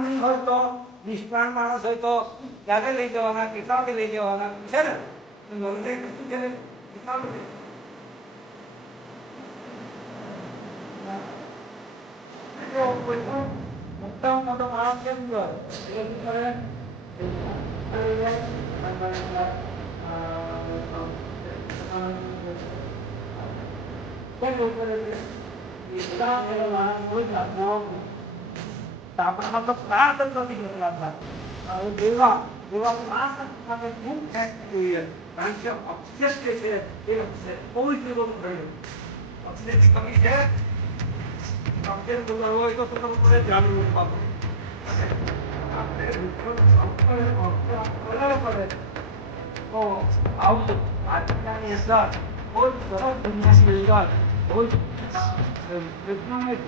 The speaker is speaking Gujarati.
નિષ્ણાંત હોય તો નિષ્ણાંત માણસ હોય તો ક્યારે લઈ જવાના, કેટલા વાગે લઈ જવાના છે ને? કોઈ પણ મોટામાં મોટો માણસ કેમ કરે? આપણામાં તો પ્રાર્થ જ નથી કરતા. દેવા પ્રાર્થ ખૂબ જોઈએ. કારણ કે અક્ષર જે છે એ બહુ જ લેવાનું થયું. અક્ષરની કમી છે. અક્ષર બોલવાનું હોય તો તમે મને જાણવું પડે. તો આવું આજની અંદર બહુ જ સરસ દુનિયાની અંદર બહુ જ વૈજ્ઞાનિક